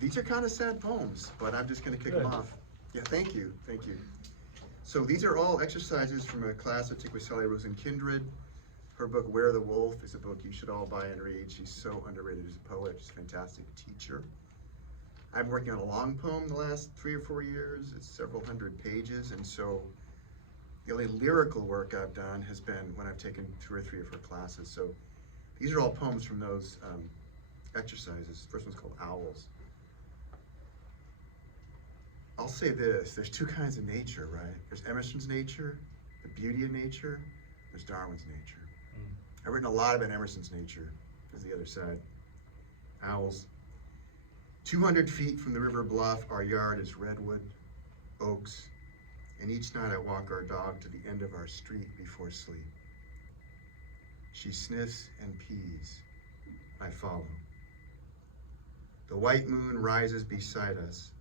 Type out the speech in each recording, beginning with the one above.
These are kind of sad poems, but I'm just going to kick them off. Yeah, thank you, thank you. So these are all exercises from a class I took with Sally Rosen Kindred. Her book, Where the Wolf, is a book you should all buy and read. She's so underrated as a poet. She's a fantastic teacher. I'm working on a long poem the last 3 or 4 years. It's several hundred pages, and so the only lyrical work I've done has been when I've taken 2 or 3 of her classes. So these are all poems from those exercises. First one's called Owls. I'll say this, there's 2 kinds of nature, right? There's Emerson's nature, the beauty of nature. There's Darwin's nature. I've written a lot about Emerson's nature. There's the other side. Owls. 200 feet from the river bluff, our yard is redwood, oaks, and each night I walk our dog to the end of our street before sleep. She sniffs and pees. I follow. The white moon rises beside us,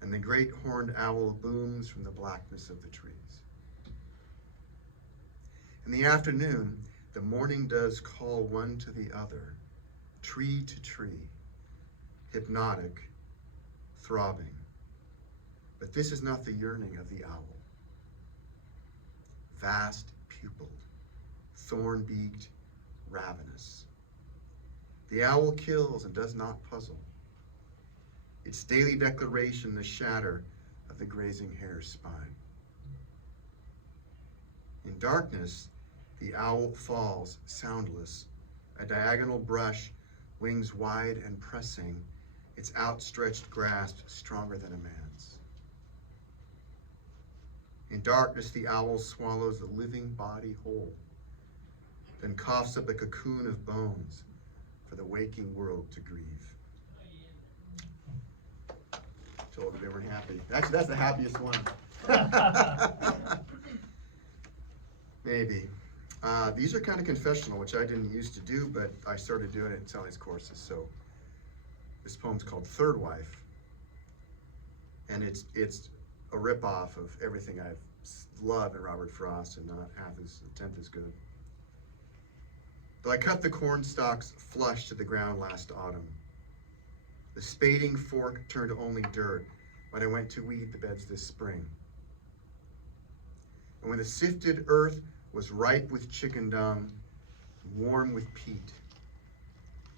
and the great horned owl booms from the blackness of the trees. In the afternoon, the morning does call one to the other, tree to tree, hypnotic, throbbing. But this is not the yearning of the owl. Vast pupiled, thorn-beaked, ravenous. The owl kills and does not puzzle. Its daily declaration the shatter of the grazing hare's spine. In darkness, the owl falls soundless, a diagonal brush, wings wide and pressing, its outstretched grasp stronger than a man's. In darkness, the owl swallows the living body whole, then coughs up a cocoon of bones for the waking world to grieve. Told you they weren't happy. Actually, that's the happiest one. Maybe. These are kind of confessional, which I didn't used to do, but I started doing it in Sally's courses. So this poem's called Third Wife, and it's a ripoff of everything I've loved in Robert Frost, and not half as a tenth as good. Though I cut the corn stalks flush to the ground last autumn, the spading fork turned only dirt when I went to weed the beds this spring. And when the sifted earth was ripe with chicken dung, warm with peat,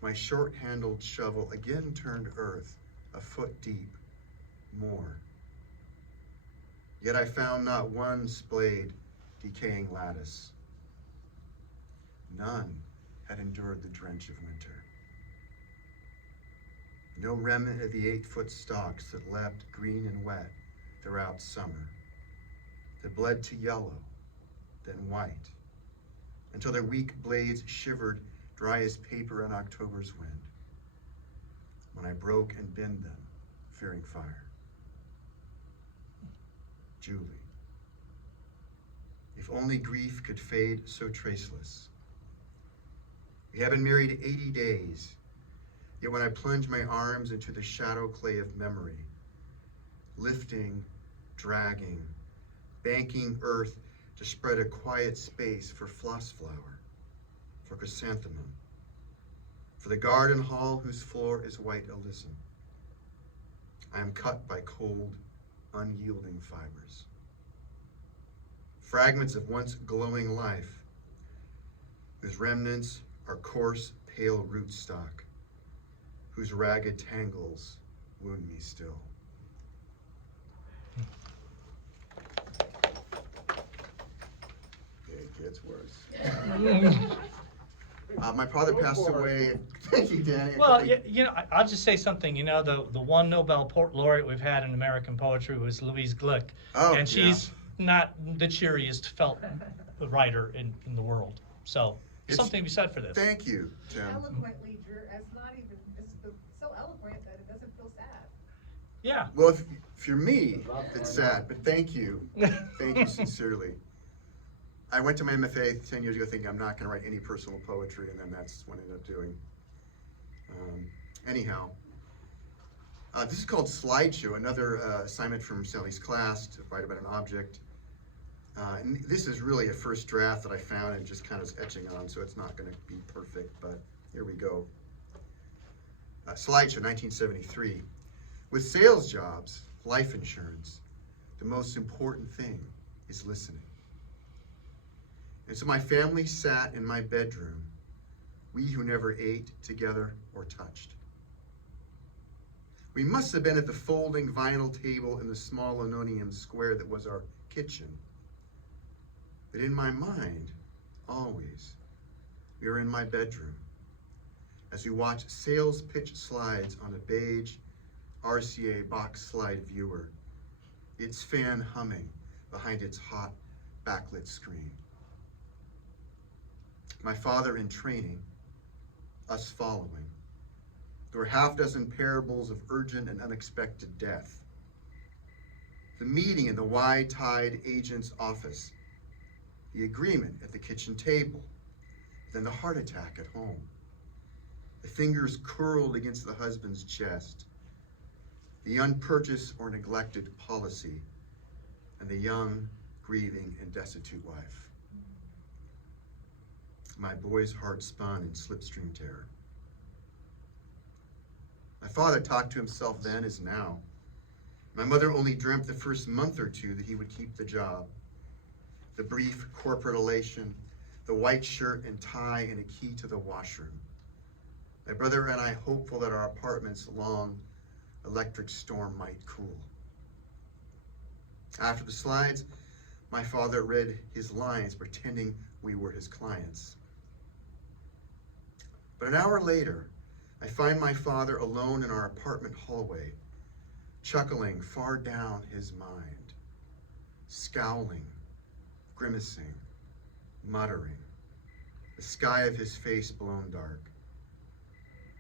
my short-handled shovel again turned earth a foot deep, more. Yet I found not one splayed, decaying lattice. None had endured the drench of winter. No remnant of the 8-foot stalks that leapt green and wet throughout summer, that bled to yellow, then white, until their weak blades shivered dry as paper in October's wind, when I broke and binned them, fearing fire. Julie, if only grief could fade so traceless. We have been married 80 days, yet when I plunge my arms into the shadow clay of memory, lifting, dragging, banking earth to spread a quiet space for floss flower, for chrysanthemum, for the garden hall whose floor is white alyssum. I am cut by cold, unyielding fibers. Fragments of once glowing life, whose remnants are coarse, pale rootstock, whose ragged tangles wound me still. It gets worse. My father passed away. Thank you, Danny. Well, I'll just say something. The one Nobel laureate we've had in American poetry was Louise Gluck, and she's not the cheeriest felt writer in the world. So something to be said for this. Thank you, Tim. Eloquently, it's not even, it's so eloquent that it doesn't feel sad. Yeah. Well, if you're me, it's sad, but thank you. Thank you sincerely. I went to my MFA 10 years ago thinking I'm not going to write any personal poetry, and then that's what I ended up doing. Anyhow, this is called Slideshow, another assignment from Sally's class to write about an object. And this is really a first draft that I found and just kind of etching on, so it's not going to be perfect, but here we go. slideshow, 1973. With sales jobs, life insurance, the most important thing is listening. And so my family sat in my bedroom, we who never ate together or touched. We must have been at the folding vinyl table in the small linoleum square that was our kitchen. But in my mind, always, we were in my bedroom as we watched sales pitch slides on a beige RCA box slide viewer, its fan humming behind its hot backlit screen. My father in training, us following. There were half dozen parables of urgent and unexpected death. The meeting in the wide-tied agent's office, the agreement at the kitchen table, then the heart attack at home. The fingers curled against the husband's chest, the unpurchased or neglected policy, and the young, grieving, and destitute wife. My boy's heart spun in slipstream terror. My father talked to himself then as now. My mother only dreamt the first month or two that he would keep the job. The brief corporate elation, the white shirt and tie, and a key to the washroom. My brother and I hopeful that our apartment's long electric storm might cool. After the slides, my father read his lines, pretending we were his clients. But an hour later, I find my father alone in our apartment hallway, chuckling far down his mind, scowling, grimacing, muttering, the sky of his face blown dark.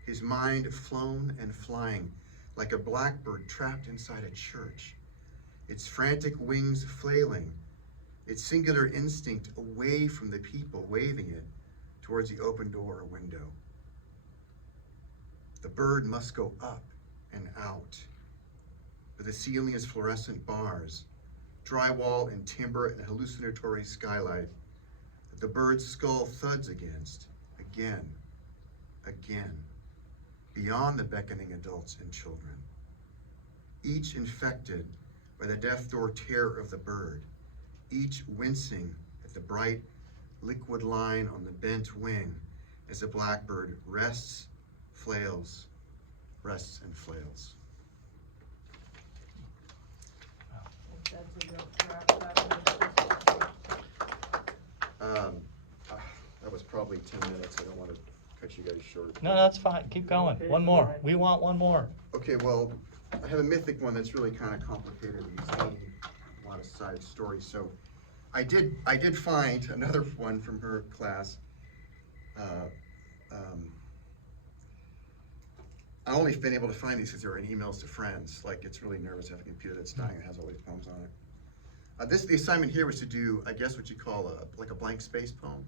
His mind flown and flying like a blackbird trapped inside a church, its frantic wings flailing, its singular instinct away from the people, waving it towards the open door or window. The bird must go up and out, but the ceiling is fluorescent bars, drywall and timber and hallucinatory skylight that the bird's skull thuds against, again, beyond the beckoning adults and children, each infected by the death door terror of the bird, each wincing at the bright liquid line on the bent wing as the blackbird rests and flails. That was probably 10 minutes. I don't want to cut you guys short. No, that's fine. Keep going. One more. We want one more. Okay, well, I have a mythic one that's really kind of complicated and zany, a lot of side stories. So I did find another one from her class. I only been able to find these because they were in emails to friends. Like, it's really nervous to have a computer that's dying and has all these poems on it. The assignment here was to do, I guess, what you call like a blank space poem.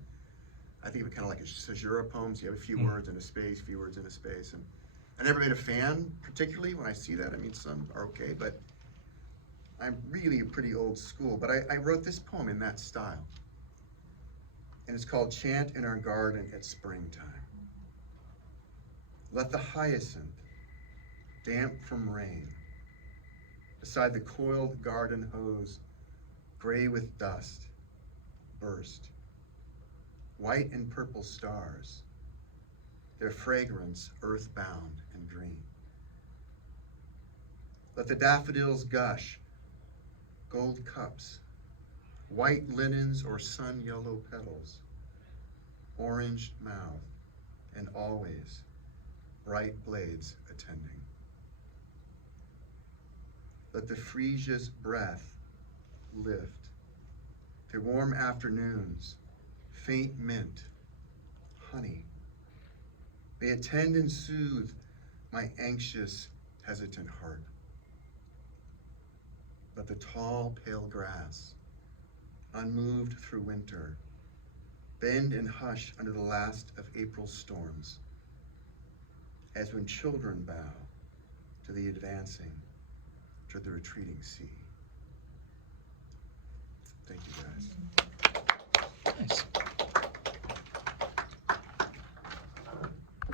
I think of it kind of like a caesura poem. So you have a few words in a space, few words in a space. And I never been a fan, particularly when I see that. I mean, some are okay, but I'm really pretty old school. But I wrote this poem in that style. And it's called Chant in Our Garden at Springtime. Let the hyacinth, damp from rain, beside the coiled garden hose, gray with dust, burst. White and purple stars, their fragrance earthbound and green. Let the daffodils gush, gold cups, white linens or sun yellow petals, orange mouth, and always bright blades attending. Let the freesia's breath lift to warm afternoons, faint mint, honey. May it tend and soothe my anxious, hesitant heart. Let the tall, pale grass, unmoved through winter, bend and hush under the last of April's storms, as when children bow to the advancing, to the retreating sea. Thank you, guys. Nice.